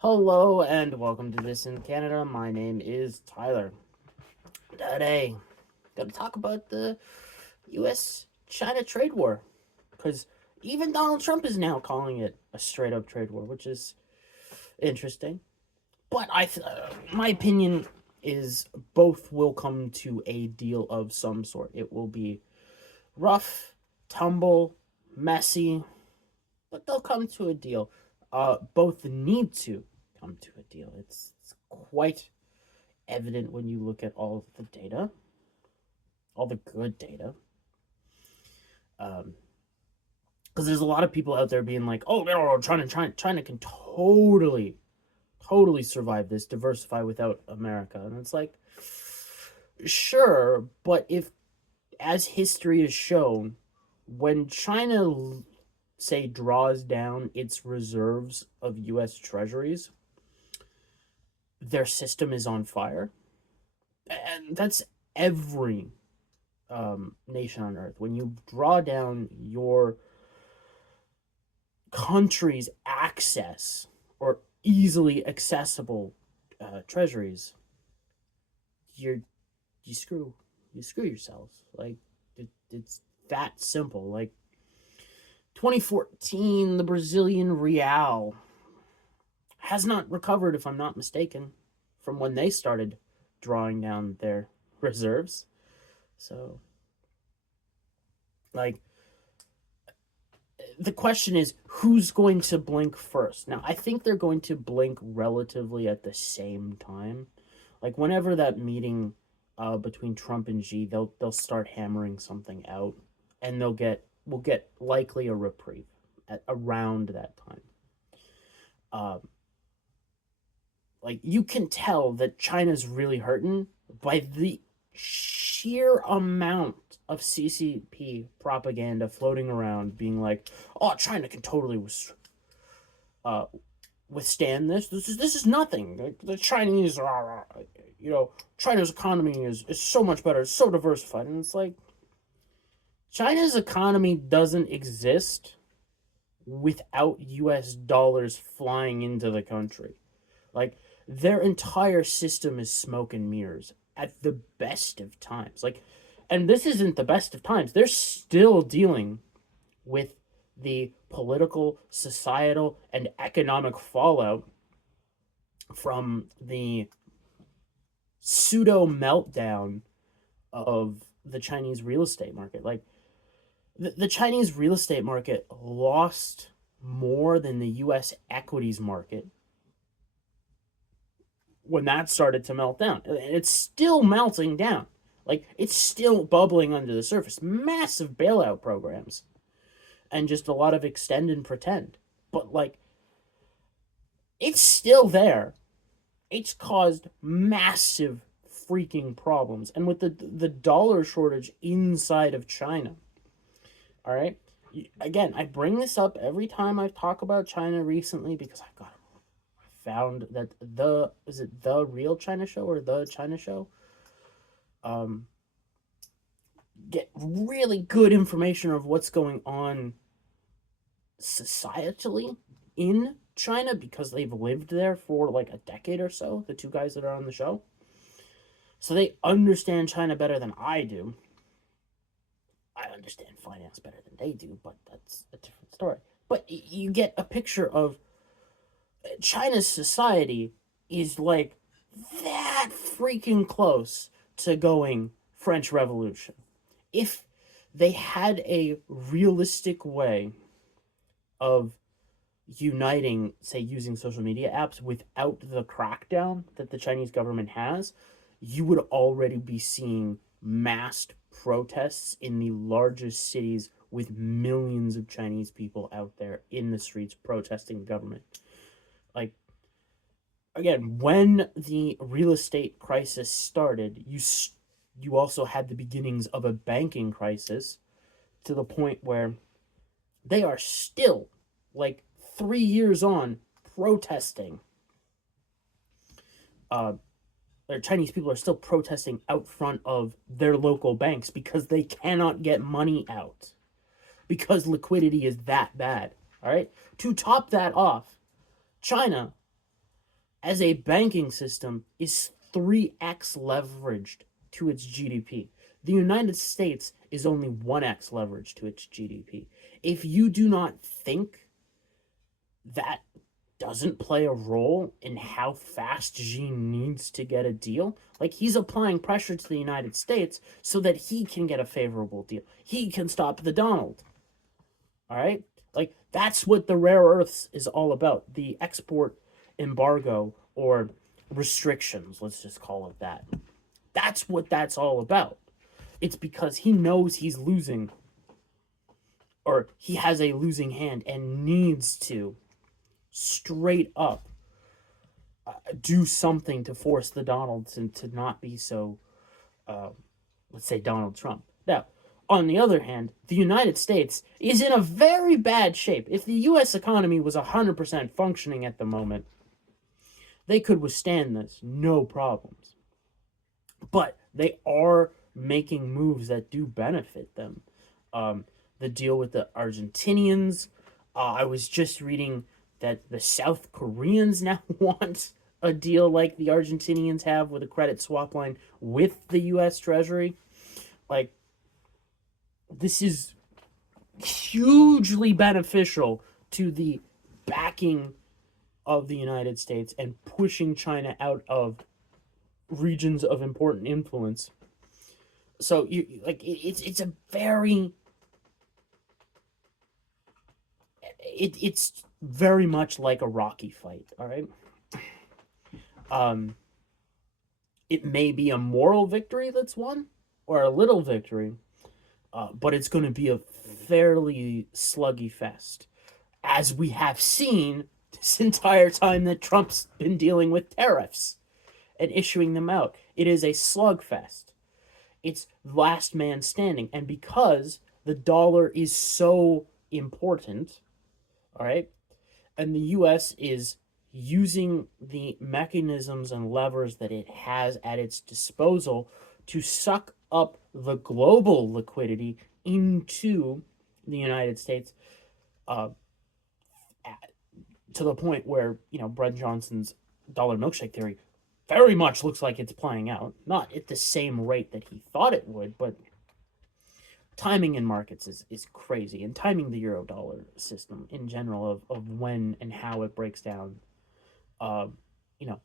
Hello and welcome to Dissident Canada. My name is Tyler. Today, gonna talk about the U.S.-China trade war, because even Donald Trump is now calling it a straight-up trade war, which is interesting. But my opinion is both will come to a deal of some sort. It will be rough, tumble, messy, but they'll come to a deal. Both need to come to a deal. It's quite evident when you look at all of the data, all the good data. Because there's a lot of people out there being like, "Oh no, China can totally survive this, diversify without America," and it's like, sure, but if, as history has shown, when China say draws down its reserves of U.S. treasuries, their system is on fire, and that's every nation on earth. When you draw down your country's access or easily accessible treasuries, you're you screw you screw yourselves. Like it's that simple. Like 2014, the Brazilian real has not recovered, if I'm not mistaken, from when they started drawing down their reserves. So, like, the question is who's going to blink first? Now, I think they're going to blink relatively at the same time. Like, whenever that meeting between Trump and Xi, they'll start hammering something out, and we'll get likely a reprieve at around that time. Um, like you can tell that China's really hurting by the sheer amount of CCP propaganda floating around, being like, "Oh, China can totally uh, withstand this. This is nothing. The Chinese are, China's economy is so much better. It's so diversified." And it's like China's economy doesn't exist without U.S. dollars flying into the country. Like their entire system is smoke and mirrors at the best of times. Like, and this isn't the best of times. They're still dealing with the political, societal, and economic fallout from the pseudo meltdown of the Chinese real estate market. Like, the Chinese real estate market lost more than the U.S. equities market when that started to melt down. And it's still melting down. Like, it's still bubbling under the surface. Massive bailout programs. And just a lot of extend and pretend. But, like, it's still there. It's caused massive freaking problems. And with the dollar shortage inside of China, all right? Again, I bring this up every time I talk about China recently because I've got found that the real China show or the China show um get really good information of what's going on societally in China because they've lived there for like a decade or so, the two guys that are on the show. So they understand China better than I do. I understand finance better than they do, but that's a different story. But you get a picture of China's society is like that freaking close to going French Revolution. If they had a realistic way of uniting, say, using social media apps without the crackdown that the Chinese government has, you would already be seeing massed protests in the largest cities with millions of Chinese people out there in the streets protesting the government. Like, again, when the real estate crisis started, you also had the beginnings of a banking crisis to the point where they are still, like 3 years on, protesting. Their Chinese people are still protesting out front of their local banks because they cannot get money out because liquidity is that bad. All right. To top that off, China as a banking system, is 3x leveraged to its GDP. The United States is only 1x leveraged to its GDP. If you do not think that doesn't play a role in how fast Xi needs to get a deal, like he's applying pressure to the United States so that he can get a favorable deal. He can stop the Donald. All right? Like that's what the rare earths is all about. The export embargo or restrictions, let's just call it that. That's what that's all about. It's because he knows he's losing, or he has a losing hand and needs to straight up do something to force the Donalds to not be so, uh, let's say, Donald Trump. Now, on the other hand, the United States is in a very bad shape. If the U.S. economy was 100% functioning at the moment, they could withstand this, no problems. But they are making moves that do benefit them. The deal with the Argentinians, I was just reading that the South Koreans now want a deal like the Argentinians have with a credit swap line with the U.S. Treasury. Like, this is hugely beneficial to the backing of the United States and pushing China out of regions of important influence. So you like it's a very it's very much like a Rocky fight, all right? Um it may be a moral victory that's won or a little victory, but it's going to be a fairly sluggy fest, as we have seen this entire time that Trump's been dealing with tariffs and issuing them out. It is a slugfest. It's last man standing. And because the dollar is so important, all right, and the US is using the mechanisms and levers that it has at its disposal to suck up the global liquidity into the United States, to the point where, Brett Johnson's dollar milkshake theory very much looks like it's playing out. Not at the same rate that he thought it would, but timing in markets is crazy. And timing the euro dollar system in general of when and how it breaks down,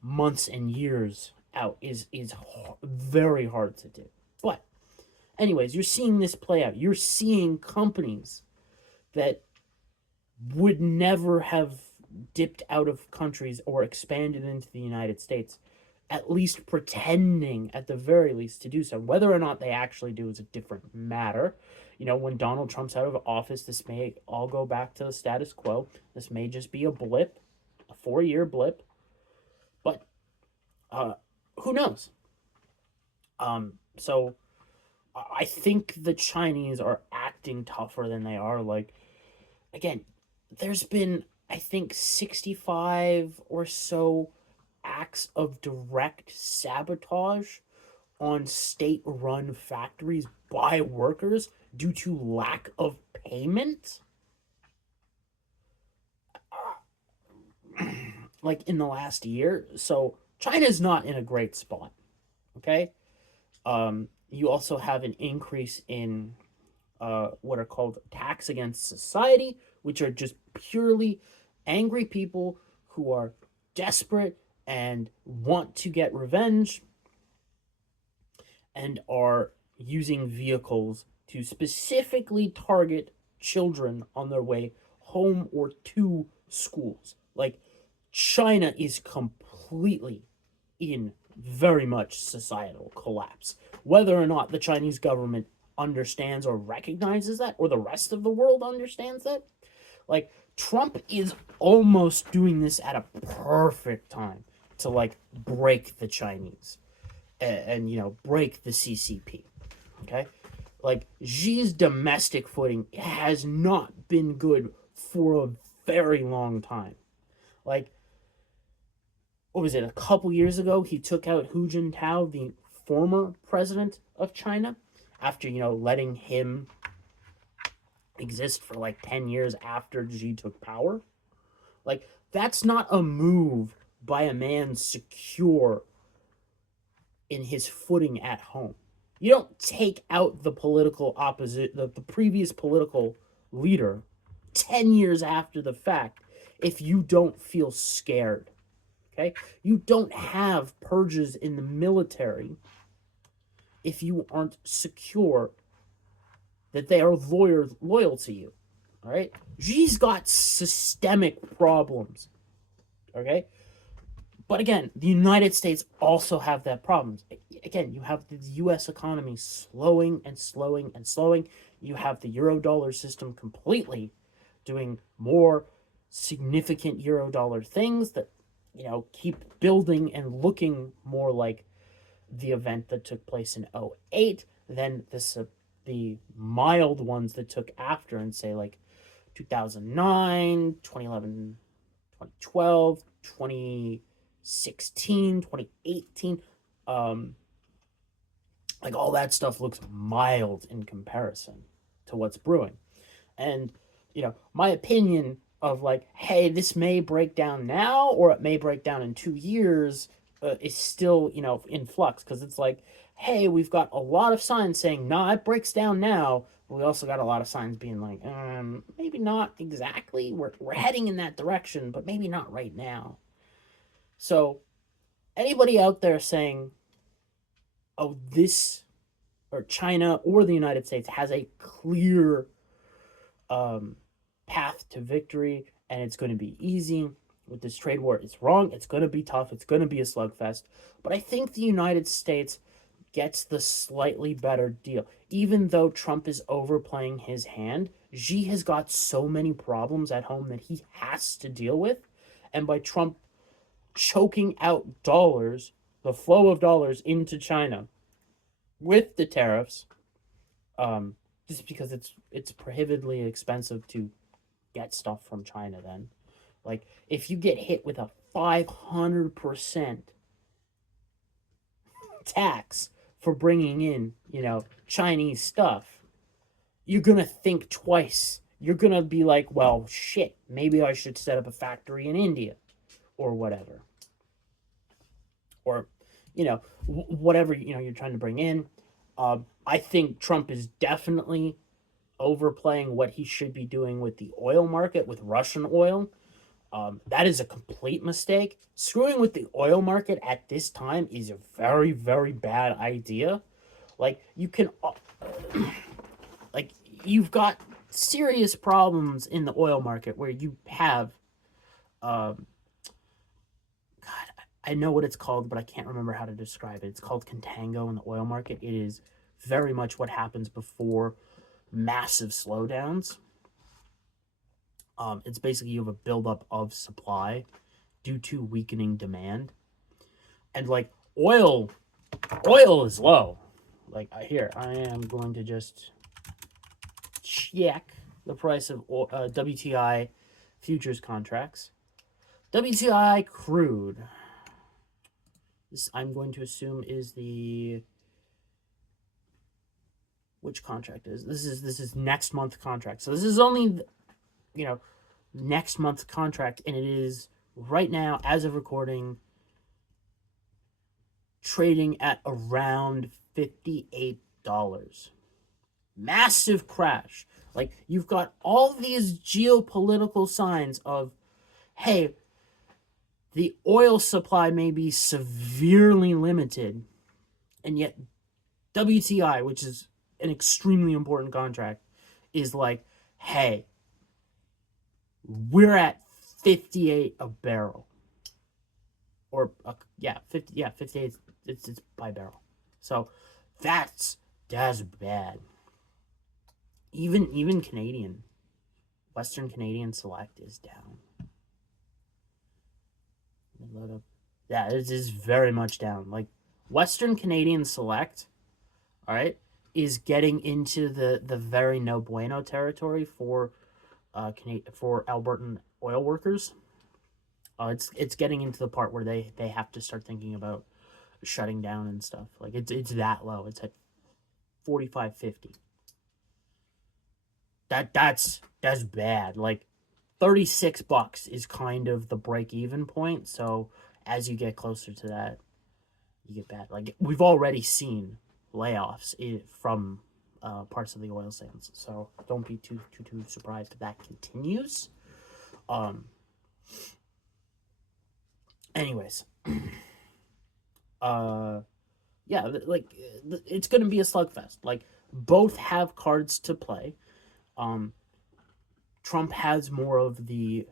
months and years out is very hard to do. But anyways, you're seeing this play out. You're seeing companies that would never have dipped out of countries or expanded into the United States, at least pretending at the very least to do so. Whether or not they actually do is a different matter. When Donald Trump's out of office, this may all go back to the status quo. This may just be a blip, a 4-year blip. But who knows? So I think the Chinese are acting tougher than they are. Like, again, there's been, I think, 65 or so acts of direct sabotage on state-run factories by workers due to lack of payment. Like in the last year. So China's not in a great spot. Okay? You also have an increase in what are called attacks against society, which are just purely angry people who are desperate and want to get revenge and are using vehicles to specifically target children on their way home or to schools. Like, China is completely in very much societal collapse. Whether or not the Chinese government understands or recognizes that, or the rest of the world understands that, like, Trump is almost doing this at a perfect time to, like, break the Chinese and break the CCP. Okay? Like, Xi's domestic footing has not been good for a very long time. Like, what was it, a couple years ago, he took out Hu Jintao, the former president of China, after, letting him exist for like 10 years after Xi took power. Like, that's not a move by a man secure in his footing at home. You don't take out the political opposite, the previous political leader 10 years after the fact if you don't feel scared. Okay? You don't have purges in the military if you aren't secure that they are loyal to you. All right? Xi's got systemic problems. Okay? But again, the United States also have that problem. Again, you have the US economy slowing and slowing and slowing. You have the Eurodollar system completely doing more significant Eurodollar things that, keep building and looking more like the event that took place in '08 than the mild ones that took after and say like 2009, 2011, 2012, 2016, 2018. Like all that stuff looks mild in comparison to what's brewing. And, my opinion of like, hey, this may break down now or it may break down in 2 years is still, in flux because it's like, hey, we've got a lot of signs saying, nah, it breaks down now. But we also got a lot of signs being like, maybe not exactly. We're heading in that direction, but maybe not right now. So anybody out there saying, oh, this or China or the United States has a clear path to victory and it's going to be easy with this trade war, it's wrong. It's going to be tough. It's going to be a slugfest. But I think the United States gets the slightly better deal. Even though Trump is overplaying his hand, Xi has got so many problems at home that he has to deal with. And by Trump choking out dollars, the flow of dollars into China with the tariffs, just because it's prohibitively expensive to get stuff from China then. Like, if you get hit with a 500% tax for bringing in, Chinese stuff, you're going to think twice. You're going to be like, well, shit, maybe I should set up a factory in India or whatever. Or, whatever, you're trying to bring in. I think Trump is definitely overplaying what he should be doing with the oil market, with Russian oil. That is a complete mistake. Screwing with the oil market at this time is a very, very bad idea. Like, you can, like, you've got serious problems in the oil market where you have, God, I know what it's called, but I can't remember how to describe it. It's called contango in the oil market. It is very much what happens before massive slowdowns. It's basically you have a buildup of supply due to weakening demand. And like oil is low. Like here, I am going to just check the price of WTI futures contracts. WTI crude. This I'm going to assume is the which contract is this is next month contract. So this is only next month contract, and it is right now as of recording trading at around $58. Massive crash. Like, you've got all these geopolitical signs of, hey, the oil supply may be severely limited, and yet WTI, which is an extremely important contract, is like, hey, we're at 58 a barrel. Or, 58, it's by barrel. So, that's bad. Even Canadian, Western Canadian Select is down. Load up. Yeah, it is very much down. Like, Western Canadian Select, all right, is getting into the very no bueno territory for Albertan oil workers. It's getting into the part where they have to start thinking about shutting down and stuff. Like, it's that low. It's at 45.50. That's bad. Like, $36 is kind of the break even point. So as you get closer to that, you get bad. Like, we've already seen layoffs from parts of the oil sands, so don't be too surprised if that continues. Anyways, yeah, like, it's gonna be a slugfest. Like, both have cards to play. Trump has more of the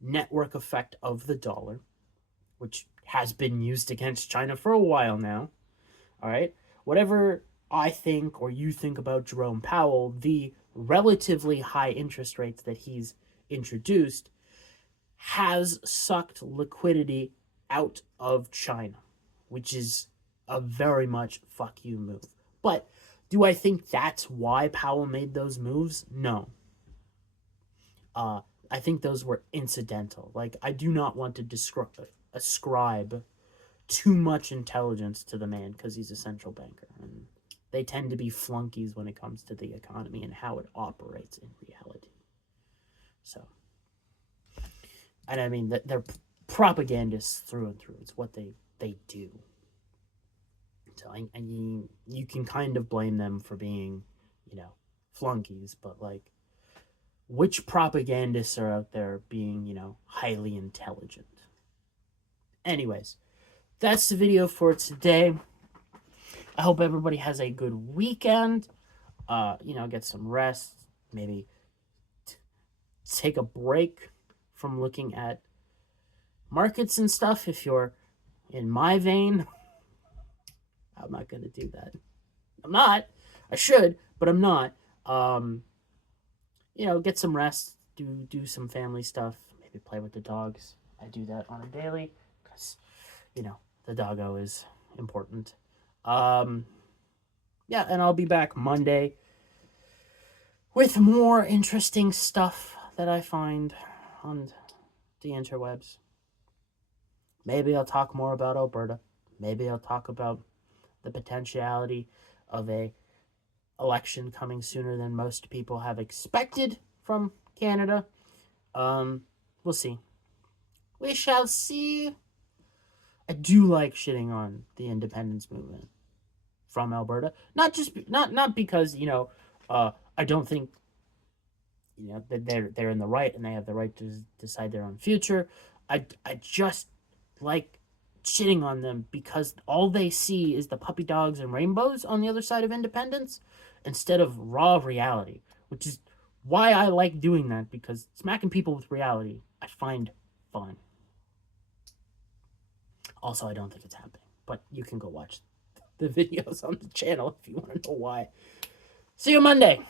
network effect of the dollar, which has been used against China for a while now. All right, whatever I think or you think about Jerome Powell, the relatively high interest rates that he's introduced has sucked liquidity out of China, which is a very much fuck you move. But do I think that's why Powell made those moves? No. I think those were incidental. Like, I do not want to ascribe too much intelligence to the man because he's a central banker. And they tend to be flunkies when it comes to the economy and how it operates in reality. So, and I mean, they're propagandists through and through. It's what they do. So, and you can kind of blame them for being, flunkies, but, like, which propagandists are out there being, highly intelligent? Anyways, that's the video for today. I hope everybody has a good weekend. Get some rest. Maybe take a break from looking at markets and stuff if you're in my vein. I'm not going to do that. I'm not. I should, but I'm not. Get some rest. Do some family stuff. Maybe play with the dogs. I do that on a daily because, the doggo is important. And I'll be back Monday with more interesting stuff that I find on the interwebs. Maybe I'll talk more about Alberta. Maybe I'll talk about the potentiality of a election coming sooner than most people have expected from Canada. We'll see. We shall see. I do like shitting on the independence movement from Alberta. Not because I don't think that they're in the right and they have the right to decide their own future. I just like shitting on them because all they see is the puppy dogs and rainbows on the other side of independence instead of raw reality, which is why I like doing that, because smacking people with reality I find fun. Also, I don't think it's happening, but you can go watch the videos on the channel if you want to know why. See you Monday.